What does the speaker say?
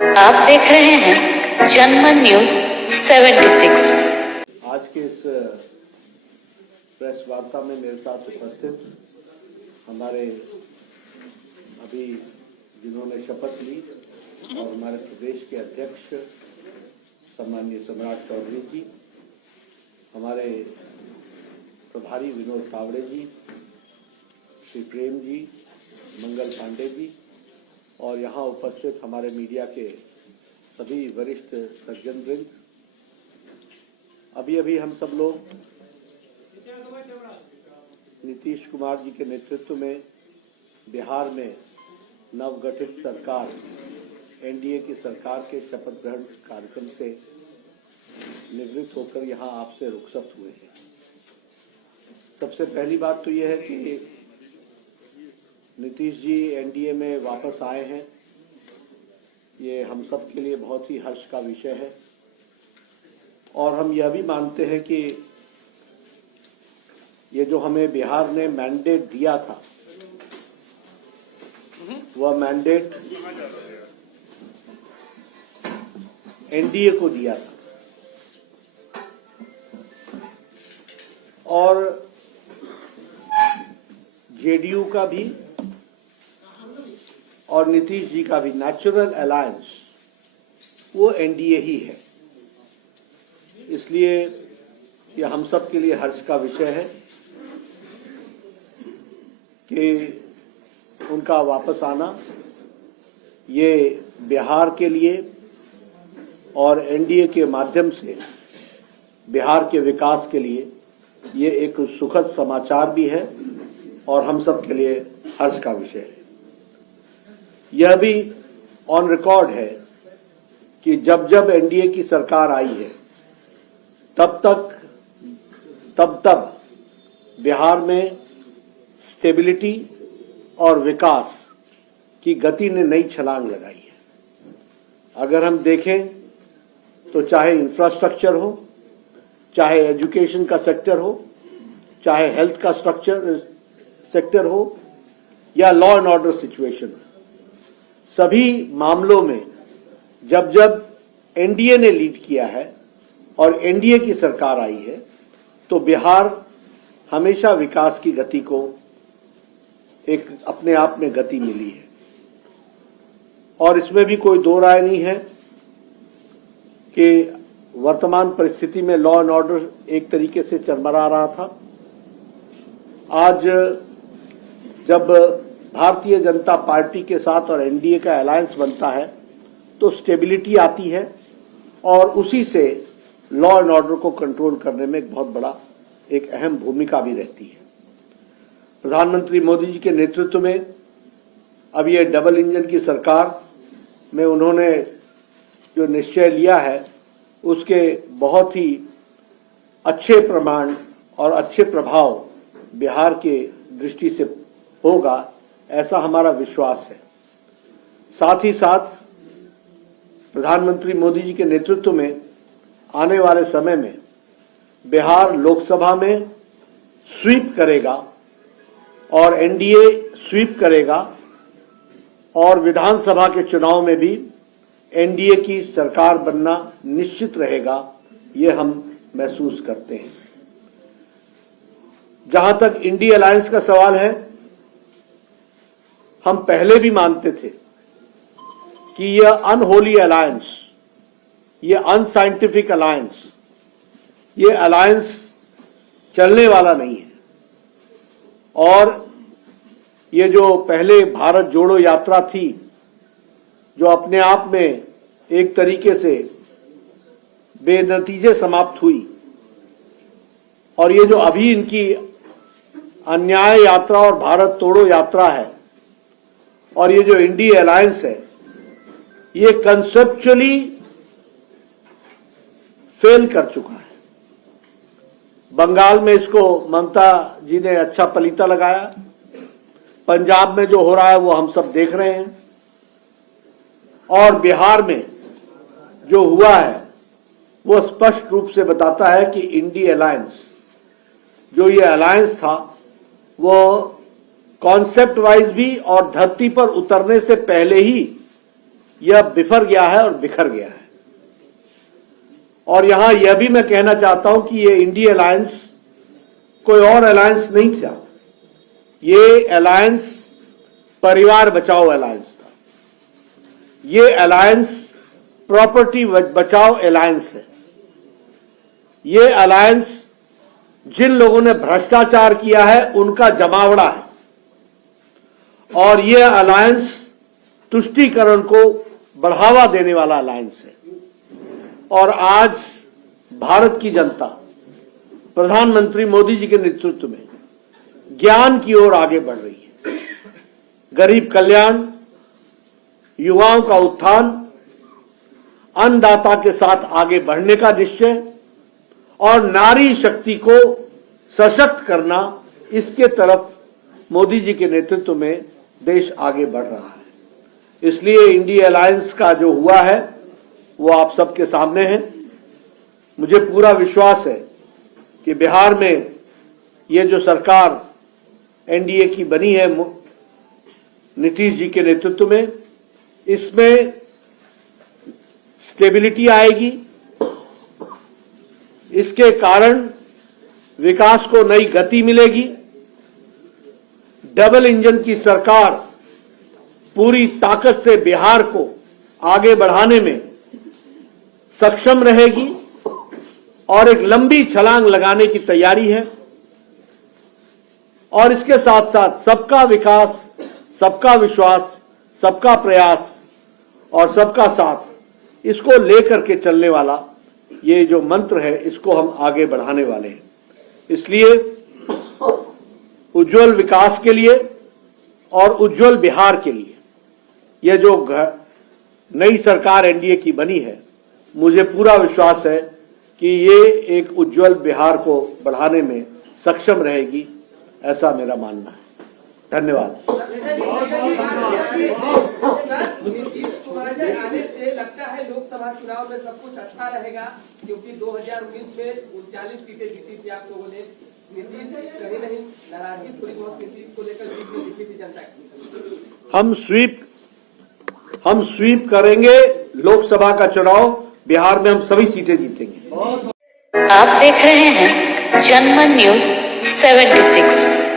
आप देख रहे हैं जनमन न्यूज 76। आज के इस प्रेस वार्ता में मेरे साथ उपस्थित हमारे अभी जिन्होंने शपथ ली और हमारे प्रदेश के अध्यक्ष सम्माननीय सम्राट चौधरी जी, हमारे प्रभारी विनोद तावड़े जी, श्री प्रेम जी, मंगल पांडे जी और यहाँ उपस्थित हमारे मीडिया के सभी वरिष्ठ सज्जनवृंद। अभी हम सब लोग नीतीश कुमार जी के नेतृत्व में बिहार में नवगठित सरकार एनडीए की सरकार के शपथ ग्रहण कार्यक्रम से निवृत्त होकर यहाँ आपसे रुखसत हुए हैं। सबसे पहली बात तो यह है कि नीतीश जी एनडीए में वापस आए हैं, ये हम सब के लिए बहुत ही हर्ष का विषय है और हम यह भी मानते हैं कि ये जो हमें बिहार ने मैंडेट दिया था वह मैंडेट एनडीए को दिया था और जेडीयू का भी और नीतीश जी का भी नेचुरल अलायंस वो एनडीए ही है। इसलिए ये हम सब के लिए हर्ष का विषय है कि उनका वापस आना ये बिहार के लिए और एनडीए के माध्यम से बिहार के विकास के लिए ये एक सुखद समाचार भी है और हम सब के लिए हर्ष का विषय है। यह भी ऑन रिकॉर्ड है कि जब जब एनडीए की सरकार आई है तब बिहार में स्टेबिलिटी और विकास की गति ने नई छलांग लगाई है। अगर हम देखें तो चाहे इंफ्रास्ट्रक्चर हो, चाहे एजुकेशन का सेक्टर हो, चाहे हेल्थ का सेक्टर हो या लॉ एंड ऑर्डर सिचुएशन हो, सभी मामलों में जब जब एनडीए ने लीड किया है और एनडीए की सरकार आई है तो बिहार हमेशा विकास की गति को एक अपने आप में गति मिली है और इसमें भी कोई दो राय नहीं है कि वर्तमान परिस्थिति में लॉ एंड ऑर्डर एक तरीके से चरमरा रहा था। आज जब भारतीय जनता पार्टी के साथ और एनडीए का अलायंस बनता है तो स्टेबिलिटी आती है और उसी से लॉ एंड ऑर्डर को कंट्रोल करने में एक बहुत बड़ा एक अहम भूमिका भी रहती है। प्रधानमंत्री मोदी जी के नेतृत्व में अब ये डबल इंजन की सरकार में उन्होंने जो निश्चय लिया है उसके बहुत ही अच्छे प्रमाण और अच्छे प्रभाव बिहार के दृष्टि से होगा, ऐसा हमारा विश्वास है। साथ ही साथ प्रधानमंत्री मोदी जी के नेतृत्व में आने वाले समय में बिहार लोकसभा में स्वीप करेगा और एनडीए स्वीप करेगा और विधानसभा के चुनाव में भी एनडीए की सरकार बनना निश्चित रहेगा, ये हम महसूस करते हैं। जहां तक इंडिया अलायंस का सवाल है, हम पहले भी मानते थे कि यह अनहोली अलायंस, यह अनसाइंटिफिक अलायंस, यह अलायंस चलने वाला नहीं है और ये जो पहले भारत जोड़ो यात्रा थी जो अपने आप में एक तरीके से बेनतीजे समाप्त हुई और ये जो अभी इनकी अन्याय यात्रा और भारत तोड़ो यात्रा है और ये जो इंडिया अलायंस है ये कंसेप्चुअली फेल कर चुका है। बंगाल में इसको ममता जी ने अच्छा पलीता लगाया, पंजाब में जो हो रहा है वो हम सब देख रहे हैं और बिहार में जो हुआ है वो स्पष्ट रूप से बताता है कि इंडिया अलायंस जो ये अलायंस था वो कॉन्सेप्ट वाइज भी और धरती पर उतरने से पहले ही यह बिफर गया है और बिखर गया है। और यहां यह भी मैं कहना चाहता हूं कि ये इंडी अलायंस कोई और अलायंस नहीं था, ये अलायंस परिवार बचाओ अलायंस था। ये अलायंस प्रॉपर्टी बचाओ अलायंस है। ये अलायंस जिन लोगों ने भ्रष्टाचार किया है उनका जमावड़ा है, और ये अलायंस तुष्टीकरण को बढ़ावा देने वाला अलायंस है। और आज भारत की जनता प्रधानमंत्री मोदी जी के नेतृत्व में ज्ञान की ओर आगे बढ़ रही है। गरीब कल्याण, युवाओं का उत्थान, अन्नदाता के साथ आगे बढ़ने का निश्चय और नारी शक्ति को सशक्त करना, इसके तरफ मोदी जी के नेतृत्व में देश आगे बढ़ रहा है। इसलिए इंडी अलायंस का जो हुआ है वो आप सबके सामने है। मुझे पूरा विश्वास है कि बिहार में ये जो सरकार एनडीए की बनी है नीतीश जी के नेतृत्व में, इसमें स्टेबिलिटी आएगी। इसके कारण विकास को नई गति मिलेगी। डबल इंजन की सरकार पूरी ताकत से बिहार को आगे बढ़ाने में सक्षम रहेगी और एक लंबी छलांग लगाने की तैयारी है। और इसके साथ साथ सबका विकास, सबका विश्वास, सबका प्रयास और सबका साथ, इसको लेकर के चलने वाला ये जो मंत्र है, इसको हम आगे बढ़ाने वाले हैं। इसलिए उज्जवल विकास के लिए और उज्जवल बिहार के लिए यह जो नई सरकार एनडीए की बनी है, मुझे पूरा विश्वास है कि ये एक उज्जवल बिहार को बढ़ाने में सक्षम रहेगी, ऐसा मेरा मानना है। धन्यवाद। आने से लगता है लोकसभा चुनाव में सब कुछ अच्छा रहेगा, क्योंकि 2019 में 39 सीटें जीती थी आप लोगों ने। नीतीश कहीं नहीं नाराजगी थोड़ी बहुत नीतीश को लेकर दिखी थी जनता की। हम स्वीप करेंगे लोकसभा का चुनाव। बिहार में हम सभी सीटें जीतेंगे। आप देख रहे हैं जनमन न्यूज 76।